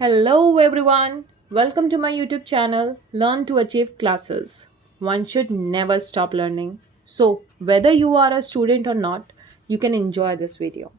Hello everyone, welcome to my YouTube channel Learn to Achieve Classes. One should never stop learning. So, whether you are a student or not, you can enjoy this video.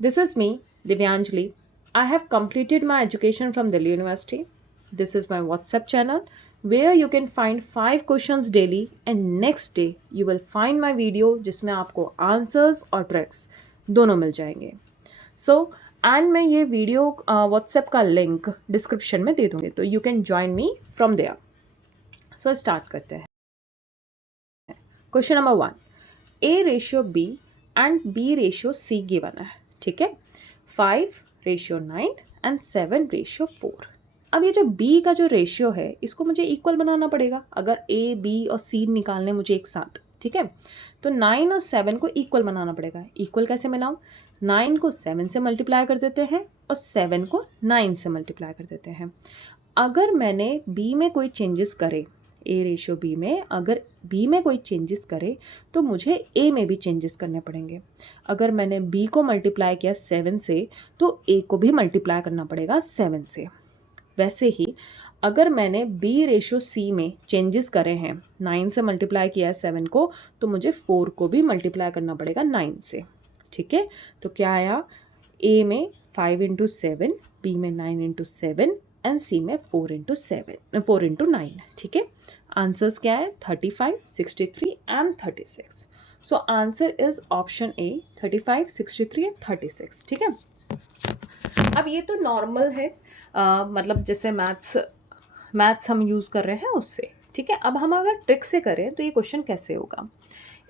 This is me, Divyanjali. I have completed my education from Delhi University. This is my WhatsApp channel where you can find 5 questions daily and next day you will find my video जिसमें आपको answers और tricks दोनों मिल जाएंगे. सो and मैं ये video WhatsApp का link description में दे दूँगी तो you can join me from there. So start करते हैं. Question number 1. A ratio B and B ratio C given है. ठीक है. 5:9 एंड 7:4. अब ये जो बी का जो रेशियो है इसको मुझे इक्वल बनाना पड़ेगा अगर ए बी और सी निकालने मुझे एक साथ. ठीक है. तो 9 और 7 को इक्वल बनाना पड़ेगा. इक्वल कैसे बनाऊँ? 9 को 7 से मल्टीप्लाई कर देते हैं और 7 को 9 से मल्टीप्लाई कर देते हैं. अगर मैंने बी में कोई चेंजेस करे, ए रेशियो बी में अगर बी में कोई चेंजेस करे तो मुझे ए में भी चेंजेस करने पड़ेंगे. अगर मैंने बी को मल्टीप्लाई किया 7 से तो ए को भी मल्टीप्लाई करना पड़ेगा 7 से. वैसे ही अगर मैंने बी रेशियो सी में चेंजेस करे हैं, 9 से मल्टीप्लाई किया है 7 को तो मुझे 4 को भी मल्टीप्लाई करना पड़ेगा 9 से. ठीक है. तो क्या आया? ए में 5 इंटू 7, बी में 9 इंटू 7 एंड सी में 4 इंटू 9. ठीक है. आंसर्स क्या है? 35, 63 and 36. So answer is option A, 35, 63 and 36. ठीक है. अब ये तो नॉर्मल है, मतलब जैसे मैथ्स हम यूज़ कर रहे हैं उससे. ठीक है. अब हम अगर ट्रिक से करें तो ये क्वेश्चन कैसे होगा?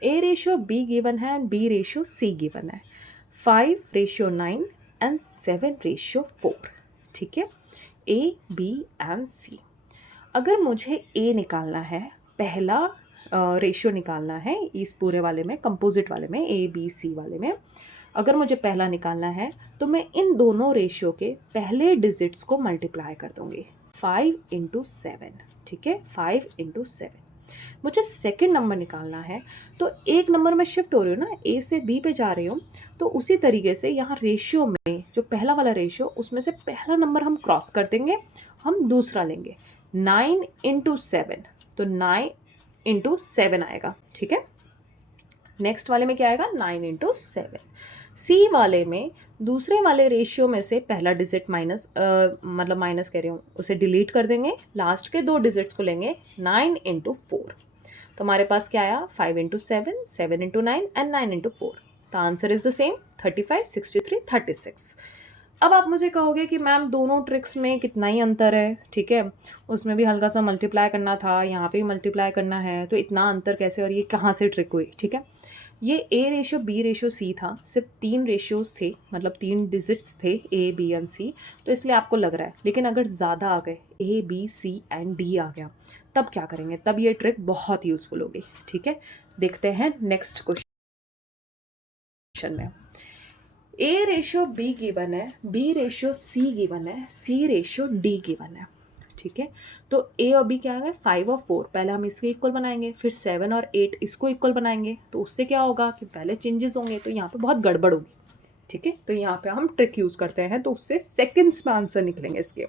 ए रेशियो बी गिवन है and B ratio C given है. 5:9 एंड 7:4. ठीक है. A B and C. अगर मुझे ए निकालना है, पहला रेशियो निकालना है इस पूरे वाले में, कंपोजिट वाले में, ए बी सी वाले में अगर मुझे पहला निकालना है तो मैं इन दोनों रेशियो के पहले डिजिट्स को मल्टीप्लाई कर दूंगी. 5 इंटू 7. ठीक है. 5 इंटू 7. मुझे सेकंड नंबर निकालना है तो एक नंबर में शिफ्ट हो रही हूँ ना, ए से बी पे जा रही हूँ, तो उसी तरीके से यहाँ रेशियो में जो पहला वाला रेशियो उसमें से पहला नंबर हम क्रॉस कर देंगे, हम दूसरा लेंगे. 9 इंटू 7 तो 9 इंटू 7 आएगा. ठीक है. नेक्स्ट वाले में क्या आएगा? 9 इंटू 7. सी वाले में दूसरे वाले रेशियो में से पहला डिजिट माइनस कह रही हूँ, उसे डिलीट कर देंगे, लास्ट के 2 डिजिट्स को लेंगे. 9 इंटू 4. तो हमारे पास क्या आया? 5 into 7, 7 into 9 and 9 into 4. The answer is the same, 35, 63, 36. अब आप मुझे कहोगे कि मैम दोनों ट्रिक्स में कितना ही अंतर है. ठीक है. उसमें भी हल्का सा मल्टीप्लाई करना था, यहाँ पे भी मल्टीप्लाई करना है, तो इतना अंतर कैसे और ये कहाँ से ट्रिक हुई? ठीक है. ये A ratio B ratio C था, सिर्फ 3 रेशियोज थे, मतलब 3 डिजिट्स थे ए बी एंड सी, तो इसलिए आपको लग रहा है. लेकिन अगर ज़्यादा आ गए, A B C and D आ गया, तब क्या करेंगे? तब ये ट्रिक बहुत यूज़फुल होगी. ठीक है. देखते हैं नेक्स्ट क्वेश्चन में. ए रेशियो बी गिवन है, बी रेशियो सी गिवन है, सी रेशियो डी गिवन है. ठीक है. तो ए और बी क्या है? 5 और 4. पहले हम इसके इक्वल बनाएंगे, फिर 7 और 8 इसको इक्वल बनाएंगे, तो उससे क्या होगा कि पहले चेंजेस होंगे, तो यहाँ पे बहुत गड़बड़ होगी. ठीक है. तो यहाँ पे हम ट्रिक यूज़ करते हैं, तो उससे सेकेंड्स में आंसर निकलेंगे इसके.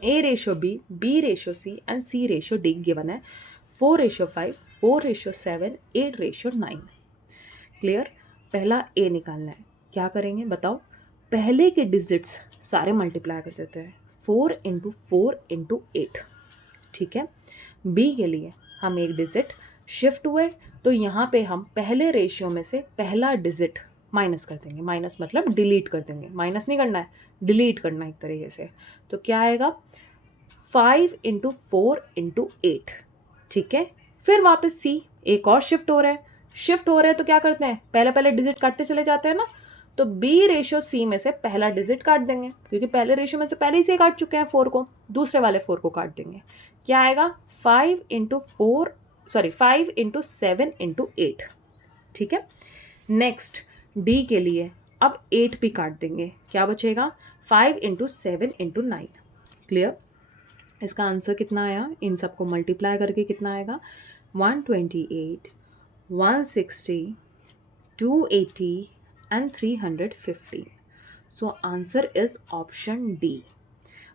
A ratio B ratio C and C ratio D given है. 4:5, 4:7, 8:9. क्लियर. पहला ए निकालना है. क्या करेंगे बताओ? पहले के डिजिट्स सारे मल्टीप्लाई कर देते हैं. 4 इंटू 4 इंटू 8. ठीक है. बी के लिए हम एक डिजिट शिफ्ट हुए, तो यहाँ पे हम पहले रेशियो में से पहला डिजिट माइनस कर देंगे. माइनस मतलब डिलीट कर देंगे. माइनस नहीं करना है, डिलीट करना है एक तरीके से. तो क्या आएगा? 5 इंटू 4 इंटू 8. ठीक है. फिर वापस सी, एक और शिफ्ट हो रहा है. शिफ्ट हो रहे हैं तो क्या करते हैं? पहले पहले डिजिट काटते चले जाते हैं ना, तो बी रेशियो सी में से पहला डिजिट काट देंगे, क्योंकि पहले रेशियो में तो पहले ही से काट चुके हैं 4 को, दूसरे वाले 4 को काट देंगे. क्या आएगा? 5 इंटू 7 इंटू 8. ठीक है. नेक्स्ट डी के लिए अब 8 भी काट देंगे. क्या बचेगा? 5 इंटू 7 इंटू 9. क्लियर. इसका आंसर कितना आया? इन सबको मल्टीप्लाई करके कितना आएगा? 128, 160, 280 and 315. So answer is option D.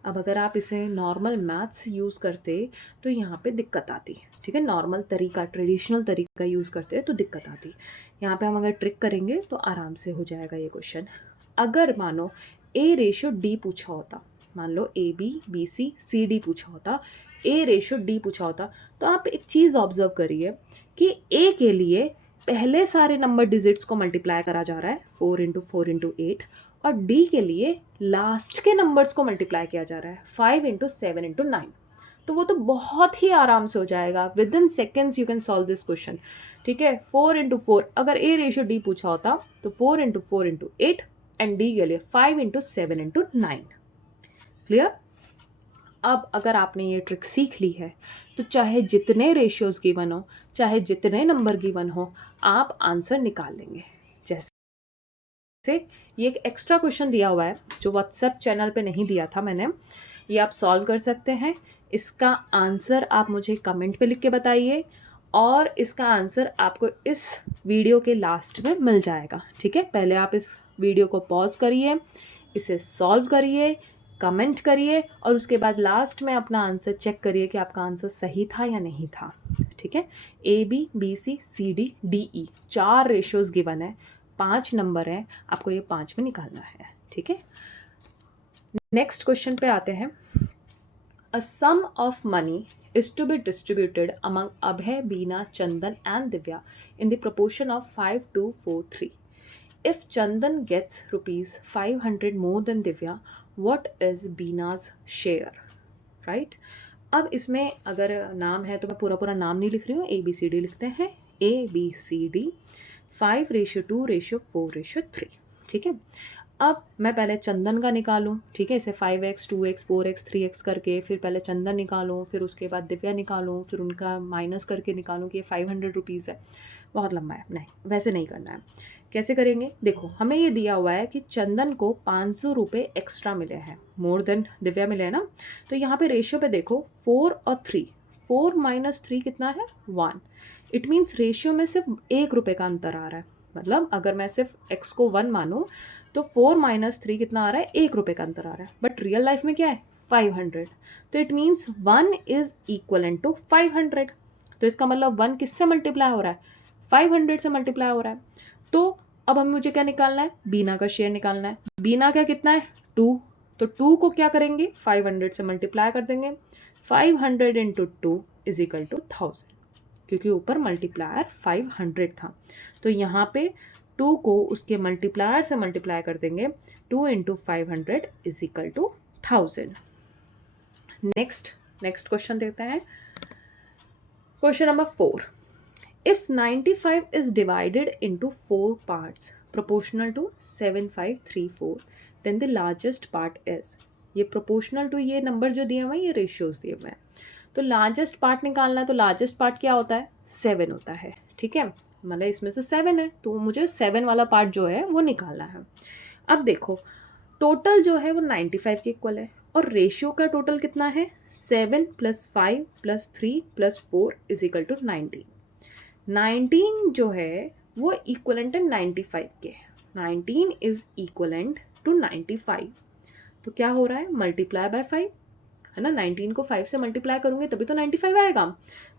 अब अगर आप इसे नॉर्मल मैथ्स यूज़ करते तो यहाँ पे दिक्कत आती, ठीक है, नॉर्मल तरीका ट्रेडिशनल तरीका यूज़ करते तो दिक्कत आती। यहाँ पे हम अगर ट्रिक करेंगे तो आराम से हो जाएगा ये क्वेश्चन। अगर मानो ए रेशो डी पूछा होता, मान लो A B B C C D पूछा होता, ए रेशो डी पूछा होता, तो आप एक चीज़ ऑब्जर्व करिए कि ए के लिए पहले सारे नंबर डिजिट्स को मल्टीप्लाई करा जा रहा है 4 इंटू 4 इंटू 8, और डी के लिए लास्ट के नंबर्स को मल्टीप्लाई किया जा रहा है 5 इंटू 7 इंटू 9। तो वो तो बहुत ही आराम से हो जाएगा, with in seconds you can solve this question, ठीक है। 4 इंटू 4, अगर ए रेशियो डी पूछा होता तो 4 इंटू 4 इंटू 8, एंड डी के लिए 5 इंटू 7 इंटू 9। क्लियर। अब अगर आपने ये ट्रिक सीख ली है तो चाहे जितने रेशियोज गिवन हो, चाहे जितने नंबर गिवन हो, आप आंसर निकाल लेंगे। जैसे ये एक एक्स्ट्रा क्वेश्चन दिया हुआ है जो व्हाट्सएप चैनल पे नहीं दिया था मैंने, ये आप सॉल्व कर सकते हैं। इसका आंसर आप मुझे कमेंट पे लिख के बताइए, और इसका आंसर आपको इस वीडियो के लास्ट में मिल जाएगा, ठीक है। पहले आप इस वीडियो को पॉज करिए, इसे सॉल्व करिए, कमेंट करिए, और उसके बाद लास्ट में अपना आंसर चेक करिए कि आपका आंसर सही था या नहीं था, ठीक है। A B B C C D D E 4 ratios given है, 5 नंबर हैं, आपको ये 5 में निकालना है, ठीक है। नेक्स्ट क्वेश्चन पे आते हैं। A sum of money is to be distributed among Abhay, Beena, Chandan and Divya in the proportion of 5 to 4 3. If Chandan gets rupees 500 more than Divya, what is Beena's share? Right? अब इसमें अगर नाम है तो मैं पूरा पूरा नाम नहीं लिख रही हूँ, ए बी सी डी लिखते हैं। ए बी सी डी 5:2:4:3, ठीक है। अब मैं पहले चंदन का निकालूं, ठीक है, इसे 5x 2x 4x 3x करके, फिर पहले चंदन निकालूं, फिर उसके बाद दिव्या निकालूं, फिर उनका माइनस करके निकालूं कि ये 500 रुपीज़ है। बहुत लंबा है, नहीं वैसे नहीं करना है। कैसे करेंगे, देखो हमें ये दिया हुआ है कि चंदन को 500 रुपये एक्स्ट्रा मिले हैं, मोर देन दिव्या मिले हैं ना। तो यहाँ पे रेशियो पे देखो 4 और 3, 4 माइनस 3 कितना है 1। इट मीन्स रेशियो में सिर्फ 1 रुपये का अंतर आ रहा है। मतलब अगर मैं सिर्फ x को 1 मानूँ तो 4 माइनस 3 कितना आ रहा है, 1 रुपये का अंतर आ रहा है। बट रियल लाइफ में क्या है 500, तो it means 1 is equal to 500। तो इसका मतलब 1 किससे मल्टीप्लाई हो रहा है, 500 से मल्टीप्लाई हो रहा है। तो अब हमें मुझे क्या निकालना है, बीना का शेयर निकालना है। बीना का कितना है 2, तो 2 को क्या करेंगे 500 से मल्टीप्लाई कर देंगे। 500 इंटू 2 इज इक्वल टू 1000, क्योंकि ऊपर मल्टीप्लायर 500 था। तो यहाँ पे 2 को उसके मल्टीप्लायर से मल्टीप्लाई कर देंगे। 2 into 500 is equal to 1000। Next question देखते हैं। Question number 4। If 95 is divided into 4 parts proportional to 7534, then the largest part is. ये प्रोपोर्शनल टू ये नंबर जो दिए हुए हैं, ये रेशियोज दिए हुए हैं। तो लार्जेस्ट पार्ट निकालना है, तो लार्जेस्ट पार्ट क्या होता है 7 होता है, ठीक है। मतलब इसमें से 7 है, तो मुझे 7 वाला पार्ट जो है वो निकालना है। अब देखो टोटल जो है वो 95 के इक्वल है, और रेशियो का टोटल कितना है 7 + 5 + 3 + 4 इज इक्वल टू 19। 19 जो है वो इक्वलेंट है 95 के। 19 इज इक्वलेंट टू 95। तो क्या हो रहा है मल्टीप्लाई बाय 5, है ना। 19 को 5 से मल्टीप्लाई करूँगी तभी तो 95 आएगा।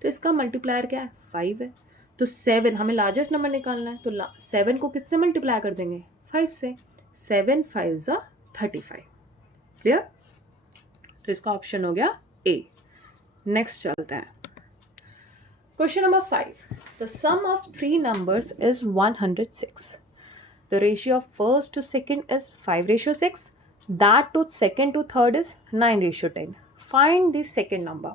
तो इसका मल्टीप्लायर क्या है 5 है। तो 7 हमें लार्जेस्ट नंबर निकालना है, तो 7 को किससे मल्टीप्लाई कर देंगे 5 से। 7 5 = 35। क्लियर। तो इसका ऑप्शन हो गया ए। नेक्स्ट चलते हैं। Question number 5। The sum of 3 numbers is 106। The ratio of first to second is 5:6। That to second to third is 9:10। Find the second number.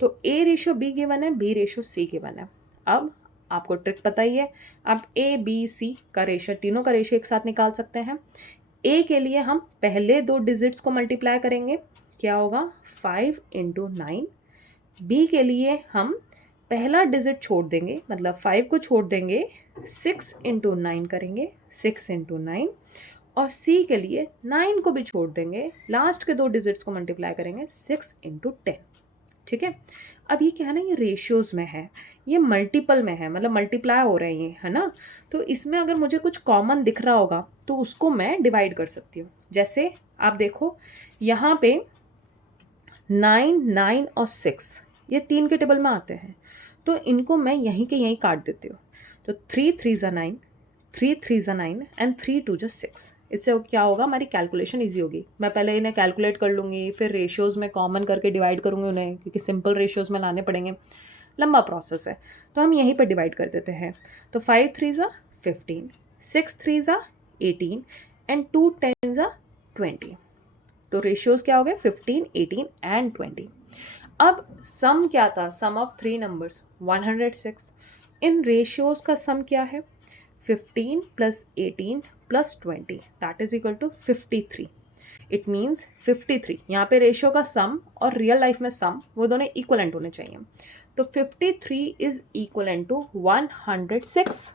तो ए रेशियो बी गिवन है, B ratio C given है। अब आपको trick पता ही है, आप ए B सी का ratio, तीनों का रेशियो एक साथ निकाल सकते हैं। ए के लिए हम पहले 2 डिजिट्स को मल्टीप्लाई करेंगे, क्या होगा 5 इंटू 9। बी के लिए हम पहला डिजिट छोड़ देंगे, मतलब 5 को छोड़ देंगे, 6 इंटू 9 करेंगे, 6 इंटू 9। और सी के लिए 9 को भी छोड़ देंगे, लास्ट के 2 डिजिट्स को मल्टीप्लाई करेंगे 6 इंटू 10। ठीक है। अब ये क्या है ना, ये रेशियोज़ में है, ये मल्टीपल में है, मतलब मल्टीप्लाई हो रहे हैं ये, है ना। तो इसमें अगर मुझे कुछ कॉमन दिख रहा होगा तो उसको मैं डिवाइड कर सकती हूँ। जैसे आप देखो यहाँ पे 9, 9 और 6 ये 3 के टेबल में आते हैं, तो इनको मैं यहीं के यहीं काट देती हूँ। तो 3 3 ज़ा 9, 3 3 ज़ा 9 एंड 3 2 ज़ा 6। इससे क्या होगा, हमारी कैलकुलेशन ईजी होगी। मैं पहले इन्हें कैलकुलेट कर लूँगी, फिर रेशियोज़ में कॉमन करके डिवाइड करूँगी उन्हें, क्योंकि सिंपल रेशियोज़ में लाने पड़ेंगे, लंबा प्रोसेस है। तो हम यहीं पर डिवाइड कर देते हैं। तो 5 3 ज़ा 15, 6 3 ज़ा 18 एंड 2 10 ज़ा 20। तो रेशियोज क्या हो गए, 15, 18 एंड 20। अब सम क्या था, सम ऑफ थ्री नंबर्स 106। इन रेशियोज का सम क्या है, 15 plus 18 plus 20 that is equal to 53। It means 53, यहाँ पे रेशियो का सम और रियल लाइफ में सम वो दोनों इक्वलेंट होने चाहिए। तो 53 इज इक्वलेंट टू 106।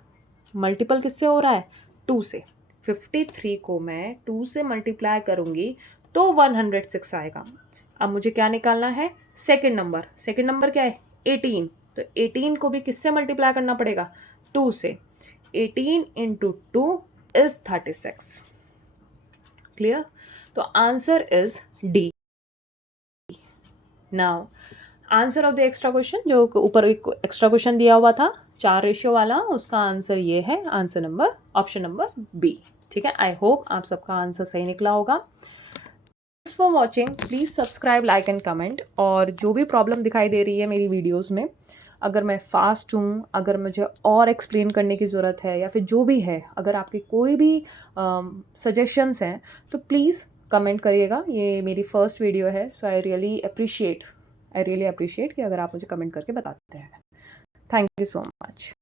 मल्टीपल किससे हो रहा है, 2 से। 53 को मैं 2 से मल्टीप्लाई करूंगी तो 106 आएगा। अब मुझे क्या निकालना है, सेकंड नंबर। सेकंड नंबर क्या है, 18। तो 18 को भी किससे मल्टीप्लाई करना पड़ेगा, 2 से। 18 इंटू 2 इज 36। क्लियर। तो answer is D. Now answer of the extra question, जो ऊपर एक एक्स्ट्रा क्वेश्चन दिया हुआ था 4 रेशियो वाला, उसका आंसर ये है, answer number option number B. ठीक है। आई होप आप सबका आंसर सही निकला होगा। Thanks for watching, please subscribe, like and comment. और जो भी प्रॉब्लम दिखाई दे रही है मेरी वीडियोज़ में, अगर मैं फास्ट हूँ, अगर मुझे और एक्सप्लेन करने की ज़रूरत है, या फिर जो भी है, अगर आपके कोई भी सजेशंस हैं तो प्लीज़ कमेंट करिएगा। ये मेरी फर्स्ट वीडियो है, सो आई रियली अप्रिशिएट कि अगर आप मुझे कमेंट करके बताते हैं। Thank you so much.